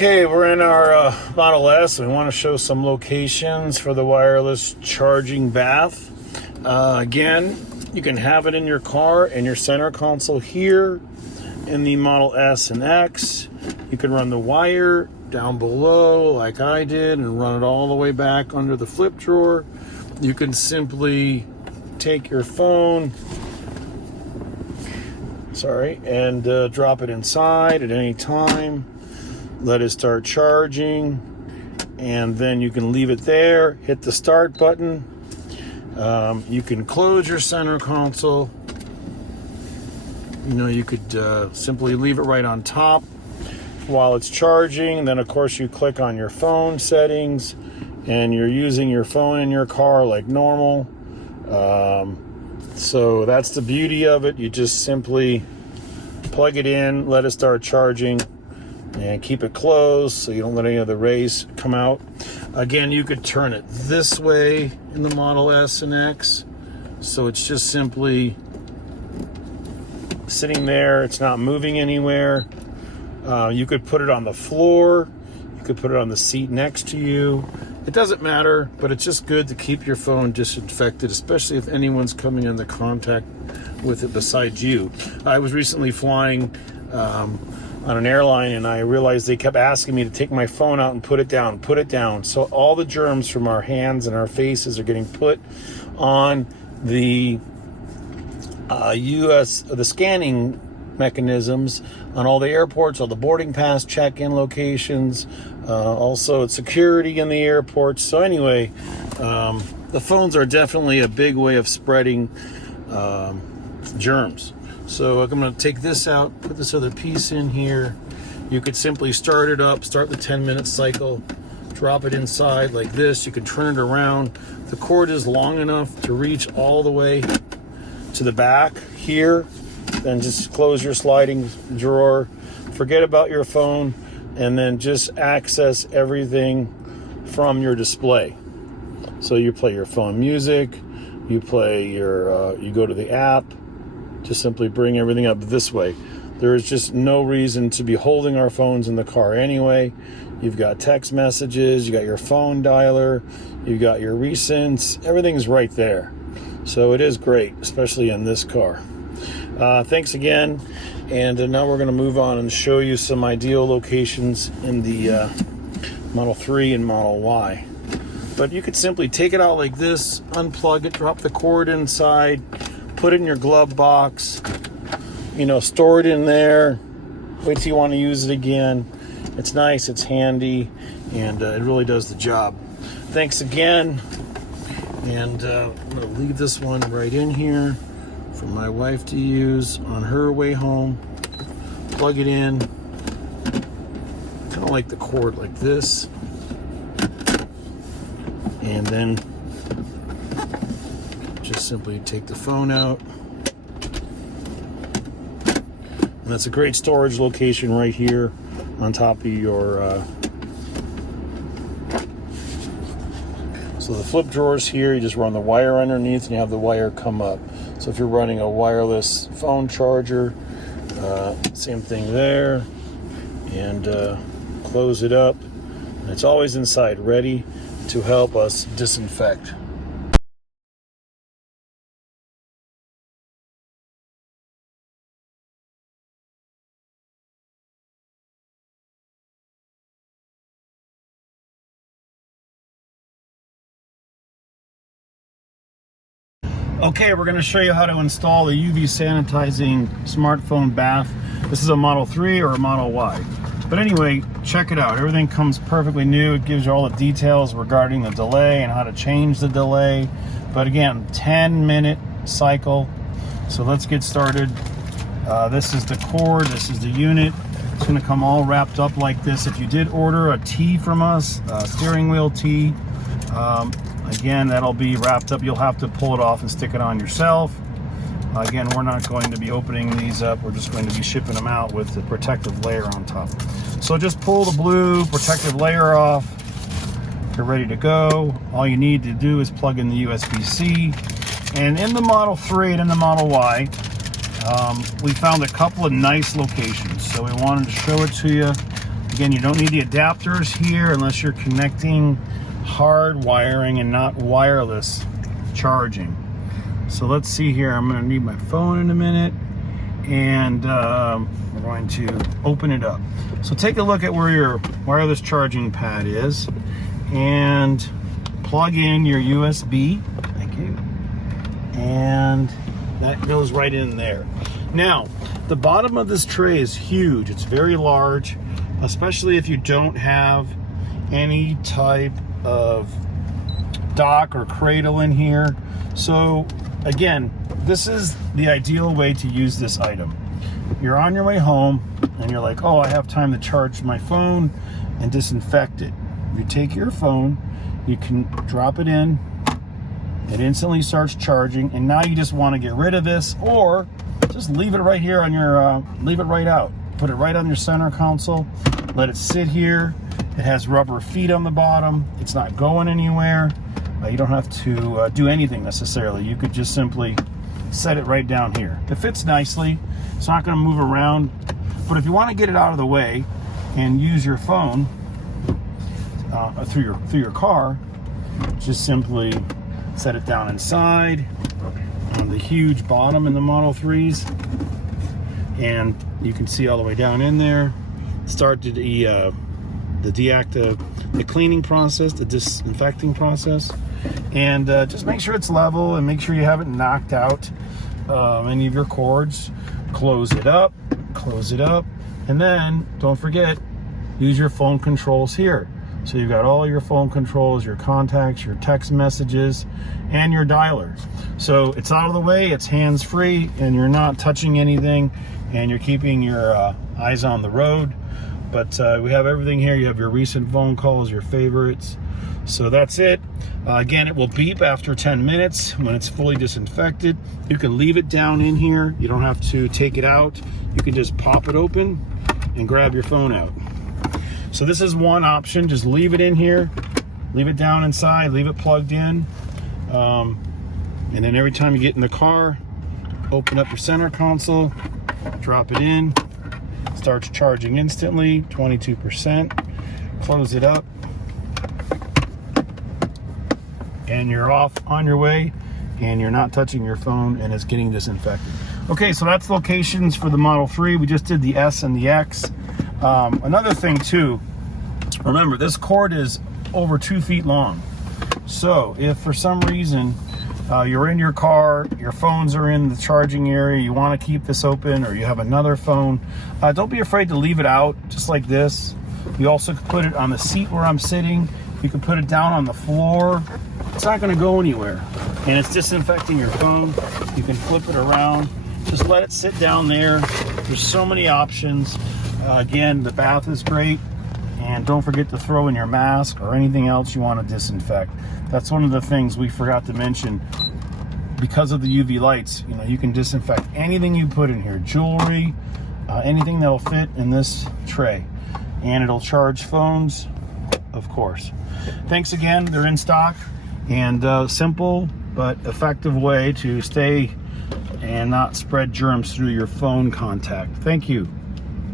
Okay, we're in our Model S. We want to show some locations for the wireless charging bath. Again, you can have it in your car in your center console here in the Model S and X. You can run the wire down below like I did and run it all the way back under the flip drawer. You can simply take your phone, and drop it inside at any time. Let it start charging, and then you can leave it there, hit the start button. You can close your center console. You could simply leave it right on top while it's charging. Then of course you click on your phone settings and you're using your phone in your car like normal. So that's the beauty of it. You just simply plug it in, let it start charging, and keep it closed so you don't let any of the rays come out. Again, you could turn it this way in the Model S and X, so it's just simply sitting there. It's not moving anywhere. You could put it on the floor. You could put it on the seat next to you. It doesn't matter, but it's just good to keep your phone disinfected, especially if anyone's coming into contact with it besides you. I was recently flying on an airline, and I realized they kept asking me to take my phone out and put it down. So all the germs from our hands and our faces are getting put on the the scanning mechanisms on all the airports, all the boarding pass check-in locations, also it's security in the airports. So anyway, the phones are definitely a big way of spreading germs. So I'm going to take this out, put this other piece in here. You could simply start it up, start the 10-minute cycle, drop it inside like this. You can turn it around. The cord is long enough to reach all the way to the back here. Then just close your sliding drawer, forget about your phone, and then just access everything from your display. So you play your phone music, you play your, you go to the app. Just simply bring everything up this way. There is just no reason to be holding our phones in the car anyway. You've got text messages, you got your phone dialer, you got your recents, everything's right there. So it is great, especially in this car. Thanks again, and now we're going to move on and show you some ideal locations in the Model 3 and Model Y. But you could simply take it out like this, unplug it, drop the cord inside, put it in your glove box, store it in there, wait till you want to use it again. It's nice, it's handy, and it really does the job. Thanks again, and I'm going to leave this one right in here for my wife to use on her way home. Plug it in, kind of like the cord like this, and then just simply take the phone out. And that's a great storage location right here on top of your so the flip drawers here, you just run the wire underneath and you have the wire come up. So if you're running a wireless phone charger, same thing there, and close it up, and it's always inside ready to help us disinfect. Okay, we're going to show you how to install the UV sanitizing smartphone bath. This is a Model 3 or a Model Y. But anyway, check it out. Everything comes perfectly new. It gives you all the details regarding the delay and how to change the delay. But again, 10-minute cycle. So let's get started. This is the cord. This is the unit. It's going to come all wrapped up like this. If you did order a tee from us, a steering wheel tee, again, that'll be wrapped up. You'll have to pull it off and stick it on yourself. Again, we're not going to be opening these up. We're just going to be shipping them out with the protective layer on top. So just pull the blue protective layer off. You're ready to go. All you need to do is plug in the USB-C. And in the Model 3 and in the Model Y, we found a couple of nice locations. So we wanted to show it to you. Again, you don't need the adapters here unless you're connecting hard wiring and not wireless charging. So let's see here. I'm going to need my phone in a minute, and we're going to open it up. So take a look at where your wireless charging pad is and plug in your USB. Thank you. And that goes right in there. Now, the bottom of this tray is huge. It's very large, especially if you don't have any type of dock or cradle in here. So again, this is the ideal way to use this item. You're on your way home and you're like, oh, I have time to charge my phone and disinfect it. You take your phone, you can drop it in, it instantly starts charging, and now you just want to get rid of this, or just leave it right here on your, leave it right out. Put it right on your center console, let it sit here. It has rubber feet on the bottom. It's not going anywhere. You don't have to do anything necessarily. You could just simply set it right down here. It fits nicely. It's not going to move around. But if you want to get it out of the way and use your phone through your car, just simply set it down inside on the huge bottom in the Model 3s, and you can see all the way down in there. Start the cleaning process, the disinfecting process, and just make sure it's level and make sure you haven't knocked out any of your cords. Close it up, and then don't forget, use your phone controls here. So you've got all your phone controls, your contacts, your text messages, and your dialer. So it's out of the way, it's hands-free, and you're not touching anything, and you're keeping your eyes on the road. But we have everything here. You have your recent phone calls, your favorites. So that's it. Again, it will beep after 10 minutes when it's fully disinfected. You can leave it down in here. You don't have to take it out. You can just pop it open and grab your phone out. So this is one option. Just leave it in here, leave it down inside, leave it plugged in. And then every time you get in the car, open up your center console, drop it in, starts charging instantly, 22%. Close it up, and you're off on your way, and you're not touching your phone, and it's getting disinfected. Okay, so that's locations for the Model 3. We just did the S and the X. Another thing too, remember this cord is over 2 feet long. So if for some reason you're in your car, your phones are in the charging area, you want to keep this open, or you have another phone, don't be afraid to leave it out just like this. You also can put it on the seat where I'm sitting. You can put it down on the floor. It's not going to go anywhere, and it's disinfecting your phone. You can flip it around. Just let it sit down there. There's so many options. Again, the bath is great, and don't forget to throw in your mask or anything else you want to disinfect. That's one of the things we forgot to mention. Because of the UV lights, you know, you can disinfect anything you put in here, jewelry, anything that'll fit in this tray, and it'll charge phones, of course. Thanks again. They're in stock, and simple but effective way to stay and not spread germs through your phone contact. Thank you.